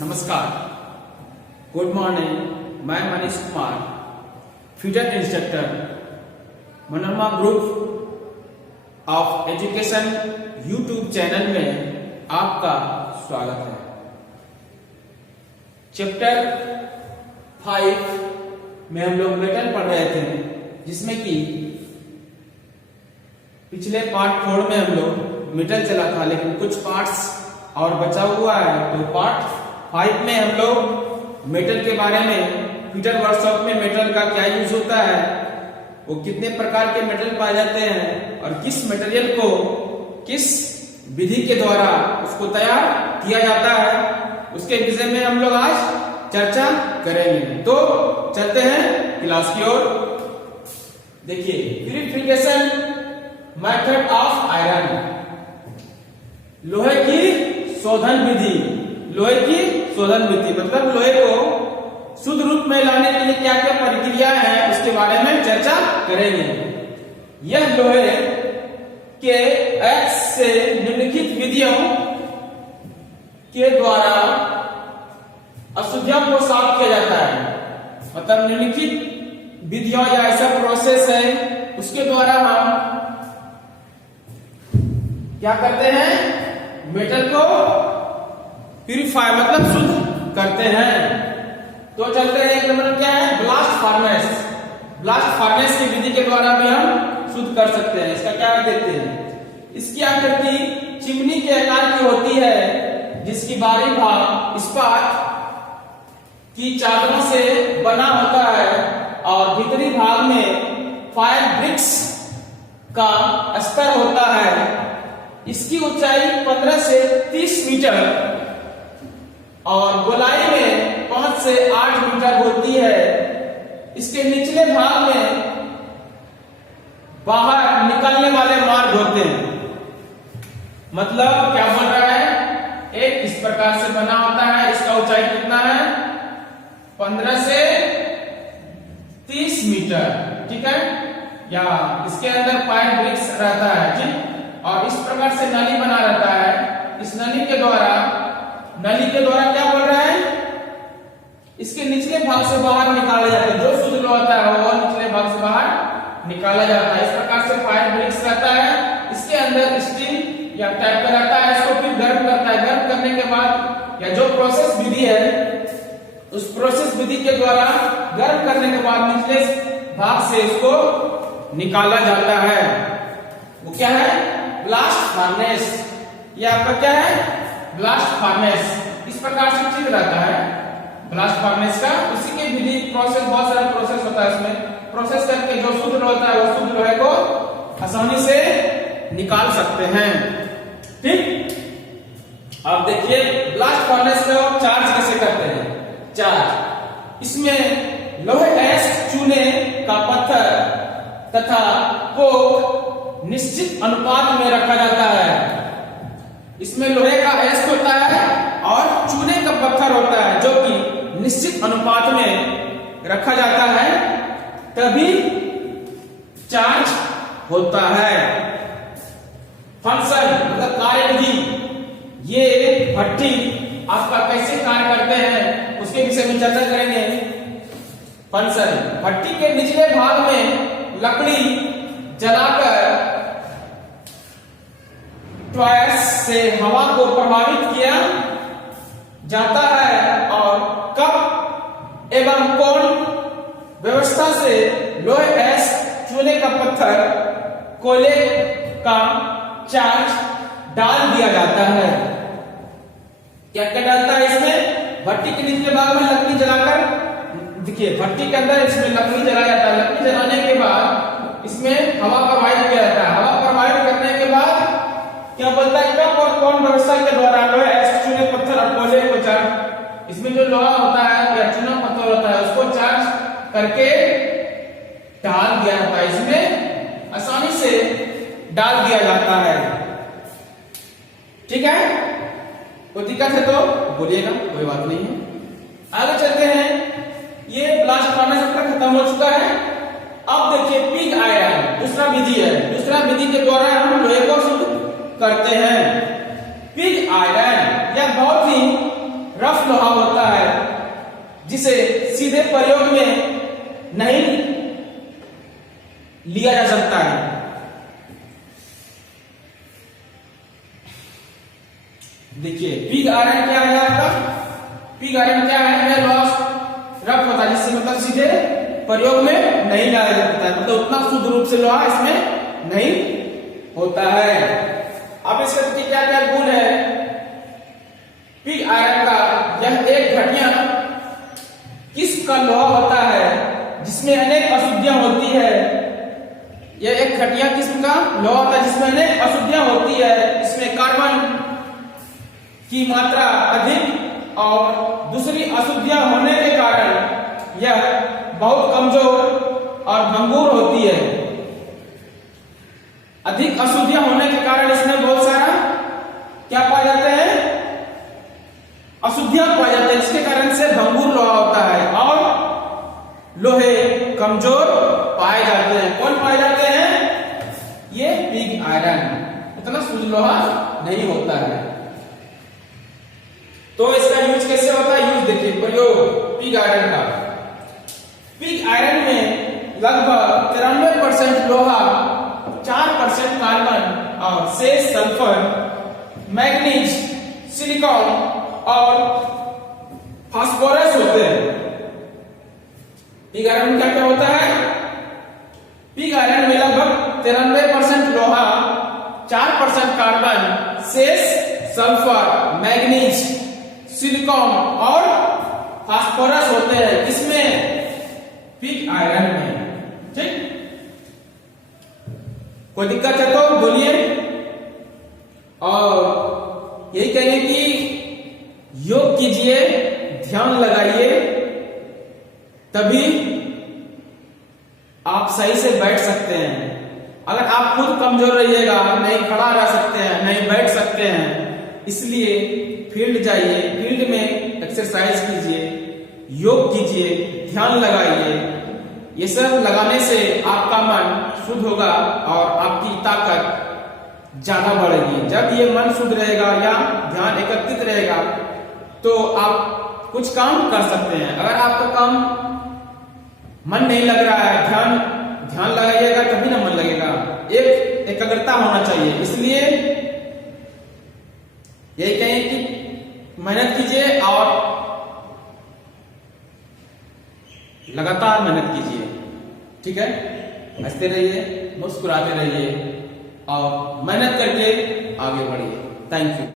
नमस्कार, good morning. मैं Manish Kumar, future instructor, Manorama group of education YouTube channel में आपका स्वागत है। चैप्टर 5 में हम लोग मेटल पढ़ रहे थे, जिसमें कि पिछले पार्ट 4 में हम लोग मेटल चला था, लेकिन कुछ पार्ट्स और बचा हुआ है। तो पार्ट 5 में हम लोग मेटल के बारे में, फ्यूचर वर्कशॉप में मेटल का क्या यूज होता है, वो कितने प्रकार के मेटल पाए जाते हैं और किस मटेरियल को किस विधि के द्वारा उसको तैयार किया जाता है, उसके विषय में हम लोग आज चर्चा करेंगे। तो चलते हैं क्लास की ओर। देखिए, प्यूरिफिकेशन मेथड ऑफ आयरन, लोहे की शोधन विधि। लोहे की शोधन विधि मतलब लोहे को शुद्ध रूप में लाने के लिए क्या क्या प्रक्रिया है, उसके बारे में चर्चा करेंगे। यह लोहे के एक्स से निम्नलिखित विधियों के द्वारा अशुद्धियों को साफ किया जाता है। मतलब निम्नलिखित विधियों या ऐसा प्रोसेस है, उसके द्वारा हम क्या करते हैं, मेटल को प्यूरिफाई मतलब शुद्ध करते हैं। तो चलते हैं, एक नंबर क्या है, ब्लास्ट फार्नेस। ब्लास्ट फार्नेस की विधि के द्वारा भी हम शुद्ध कर सकते हैं। इसका क्या देखते हैं, इसकी आकृति चिमनी के आकार की होती है, जिसकी बाहरी भाग इस्पात की चादरों से बना होता है और भीतरी भाग में फायर ब्रिक्स का स्तर होता है। इसकी ऊंचाई 15 से 30 मीटर और गोलाई में 5 से 8 मीटर होती है। इसके निचले भाग में बाहर निकलने वाले मार्ग होते हैं। मतलब क्या बोल रहा है, एक इस प्रकार से बना होता है, इसका ऊंचाई कितना है, 15 से 30 मीटर, ठीक है। या इसके अंदर फायर ब्रिक्स रहता है, ठीक। और इस प्रकार से नली बना रहता है। इस नली के द्वारा क्या बोल रहा है, इसके निचले भाग से बाहर निकाला जाता है। जो शुद्ध लोहा होता है वो निचले भाग से बाहर निकाला जाता है। इस प्रकार से फायर ब्रिक्स रहता है। इसके अंदर स्टील या टाइप का रहता है। इसको फिर गर्म करता है। गर्म करने के बाद या जो प्रोसेस विधि है, उस प्रोसेस विधि के द्वारा गर्म करने के बाद निचले भाग से इसको निकाला जाता है। वो क्या है, ब्लास्ट फार्नेस। ये आपका क्या है, ब्लास्ट फार्नेस। इस प्रकार से चीज रहता है ब्लास्ट फार्नेस का। उसी के विधि प्रोसेस, बहुत सारा प्रोसेस होता है। इसमें प्रोसेस करके जो शुद्ध लोहा होता है, वो शुद्ध लोहे को आसानी से निकाल सकते हैं, ठीक। अब देखिए, ब्लास्ट फार्नेस को चार्ज कैसे करते हैं। चार्ज, इसमें लोहे, एस्क, चूने का पत्थर तथा कोक निश्चित अनुपात में रखा जाता है। इसमें लोहे का एस्क होता है और चूने का पत्थर होता है, जो कि निश्चित अनुपात में रखा जाता है, तभी चार्ज होता है। फंक्शन मतलब कार्यविधि, ये भट्टी आपका कैसे कार्य करते हैं, उसके विषय में चर्चा करेंगे। फंक्शन, भट्टी के निचले भाग में लकड़ी जलाकर ट्वायर्स से हवा को प्रभावित किया जाता है और कप एवं कोन व्यवस्था से लोहे, एस्क, चूने का पत्थर, कोयले का चार्ज डाल दिया जाता है। क्या क्या डालता है इसमें, भट्टी के निचले भाग में लकड़ी जलाकर, देखिए भट्टी के अंदर इसमें लकड़ी जलाया जाता है। लकड़ी जलाने के बाद इसमें हवा प्रवाहित किया जाता है। हवा प्रवाहित करने के बाद क्या बोलता है, कप और कोन व्यवस्था के द्वारा लोहे, एस्क, चूने, पत्थर और कोयले को चार्ज, इसमें जो लोहा होता है या चूना पत्थर होता है, उसको चार्ज करके डाल दिया जाता है। इसमें आसानी से डाल दिया जाता है, ठीक है। कोई दिक्कत है तो बोलिएगा, कोई बात नहीं है। आगे चलते हैं। ये ब्लास्ट फार्नेस अपना खत्म हो चुका है। अब देखिए, पिग आयरन दूसरा विधि है। दूसरा विधि के द्वारा हम लोहे को शुद्ध करते हैं। पिग आयरन यह बहुत ही रफ लोहा होता है जिसे सीधे प्रयोग में नहीं लिया जा सकता है। देखिए पिग आयरन क्या है आपका? पिग आयरन क्या है? यह लोहा रफ होता है जिससे मतलब सीधे प्रयोग में नहीं लाया जा सकता है, मतलब उतना शुद्ध रूप से लोहा इसमें नहीं होता है। अब इसके क्या क्या गुण है पिग आयरन का? यह एक घटिया किस्म का लोहा होता है जिसमें अनेक अशुद्धियां होती है। यह एक घटिया किस्म का लोहा होता है जिसमें अनेक अशुद्धियां होती है। इसमें कार्बन की मात्रा अधिक और दूसरी अशुद्धियां होने के कारण यह बहुत कमजोर और भंगुर होती है। अधिक अशुद्धियां होने के कारण इसमें बहुत सारा क्या पाए जाते हैं? अशुद्धियां पाए जाते हैं, जिसके कारण से भंगुर लोहा होता है और लोहे कमजोर पाए जाते हैं। कौन पाए जाते हैं? ये पिग आयरन उतना शुद्ध लोहा नहीं होता है। तो इसका यूज कैसे होता है? यूज देखिए, प्रयोग पिग आयरन का। पिग आयरन में लगभग 93% लोहा, 4% कार्बन और शेष सल्फर, मैग्नीज, सिलिकॉन और फास्फोरस होते हैं। पिग आयरन में क्या क्या होता है? पिग आयरन में लगभग 93% लोहा, 4% कार्बन, शेष सल्फर, मैग्नीज, सिलिकॉन और फास्फोरस होते हैं। इसमें पिग आयरन में, ठीक? कोई दिक्कत है तो बोलिए। और यही कहेंगे कि योग कीजिए, ध्यान लगाइए, तभी आप सही से बैठ सकते हैं। अगर आप खुद कमजोर रहिएगा, नहीं खड़ा रह सकते हैं, नहीं बैठ सकते हैं, इसलिए फील्ड जाइए, फील्ड में एक्सरसाइज कीजिए, योग कीजिए, ध्यान लगाइए। ये सब लगाने से आपका मन शुद्ध होगा और आपकी ताकत ज्यादा बढ़ेगी। जब ये मन शुद्ध रहेगा या ध्यान एकत्रित रहेगा तो आप कुछ काम कर सकते हैं। अगर आपका काम मन नहीं लग रहा है, ध्यान लगाइएगा तभी ना मन लगेगा। एक एकाग्रता होना चाहिए। इसलिए यही कहें कि मेहनत कीजिए और लगातार मेहनत कीजिए, ठीक है? हंसते रहिए, मुस्कुराते रहिए और मेहनत करके आगे बढ़िए। Thank you.